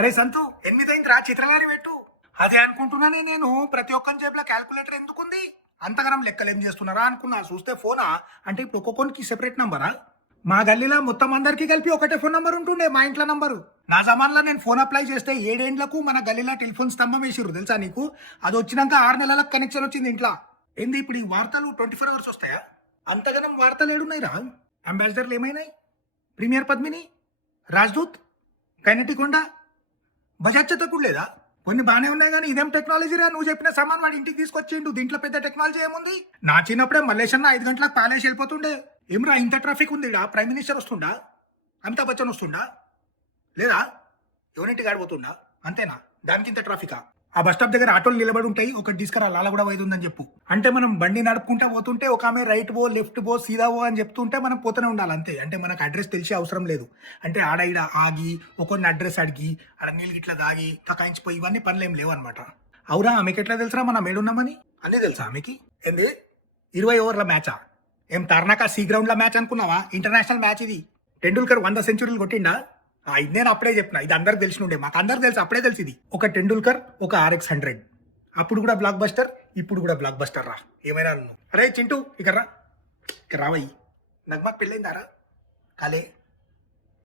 అరే సంతు 8 రా చిత్రలారి పెట్టు. అదే అనుకుంటున్నానే నేను, ప్రతి ఒక్కరి జేబులో క్యాల్కులేటర్ ఎందుకుంది? అంతగనం లెక్కలు ఏం చేస్తున్నారా అనుకున్నా. చూస్తే ఫోనా అంటే ఇప్పుడు ఒక్కొక్కరికి సెపరేట్ నంబరా? మా గల్లీలో మొత్తం అందరికీ కలిపి ఒకటే ఫోన్ నంబర్ ఉంటుండే, మా ఇంట్లో నంబరు. నా జమాన్లో నేను ఫోన్ అప్లై చేస్తే 7 ఏళ్లకు మన గల్లీలో టెలిఫోన్ స్తంభం వేసిర్రు తెలుసా నీకు? అది వచ్చినాక 6 నెలలకు కనెక్షన్ వచ్చింది ఇంట్లో. ఏంది ఇప్పుడు ఈ వార్తలు 24 అవర్స్ వస్తాయా? అంతగనం వార్తలు ఏడున్నాయిరా? అంబాసిడర్లు ఏమైనాయి? Premier Padmini, Rajdoot, Kinetic Honda, Bajaj చేత కూడా లేదా? కొన్ని బాగానే ఉన్నాయి కానీ ఇదేం టెక్నాలజీ రా? నువ్వు చెప్పిన సామాన్ వాడి ఇంటికి తీసుకొచ్చిండు, దీంట్లో పెద్ద టెక్నాలజీ ఏముంది? నా చిన్నప్పుడే మల్లేశన్న 5 గంటలకు పాలేసి వెళ్ళిపోతుండే. ఏమ్రా ఇంత ట్రాఫిక్ ఉంది? ప్రైమ్ మినిస్టర్ వస్తుండా? అమితాబ్ బచ్చన్ వస్తుండా? లేదా ఎవరింటికి ఆడిపోతుండా? అంతేనా? దానికి ఇంత ట్రాఫికా? ఆ బస్ స్టాప్ దగ్గర ఆటోలు నిలబడి ఉంటాయి, ఒకటి తీసుకురా లాల కూడా వైదు ఉందని చెప్పు. అంటే మనం బండి నడుపుకుంటా పోతుంటే ఒక ఆమె రైట్ పో, లెఫ్ట్ పో, సీదా పో అని చెప్తుంటే మనం పోతూనే ఉండాలి అంతే. అంటే మనకు అడ్రస్ తెలిసే అవసరం లేదు. అంటే ఆడ ఈడ ఆగి ఒకరిని అడ్రస్ అడిగి ఆడ నీళ్ళు గిట్లా దాగి తకాయించిపోయి ఇవన్నీ పనులు ఏం లేవు అనమాట. అవురా, ఆమెకి ఎట్లా తెలుసా మనం ఏడున్నామని? అన్నీ తెలుసా ఆమెకి? ఏంది 20 ఓవర్ల మ్యాచా? ఏం తర్నాక సి గ్రౌండ్ల మ్యాచ్ అనుకున్నావా? ఇంటర్నేషనల్ మ్యాచ్ ఇది. టెండూల్కర్ 100 సెంచురీలు కొట్టిండా? ఇది నేను అప్పుడే చెప్పిన, ఇది అందరికి తెలిసి ఉండే, మాకు అందరికి తెలుసు, అప్పుడే తెలిసి. ఇది ఒక టెండూల్కర్, ఒక RX 100, అప్పుడు కూడా బ్లాక్ బస్టర్, ఇప్పుడు కూడా బ్లాక్ బస్టర్ రా. ఏమైనా అరే చింటూ ఇక రా, ఇక రావయ్యి. నాకు మాకు పెళ్ళైందారా? కాలే.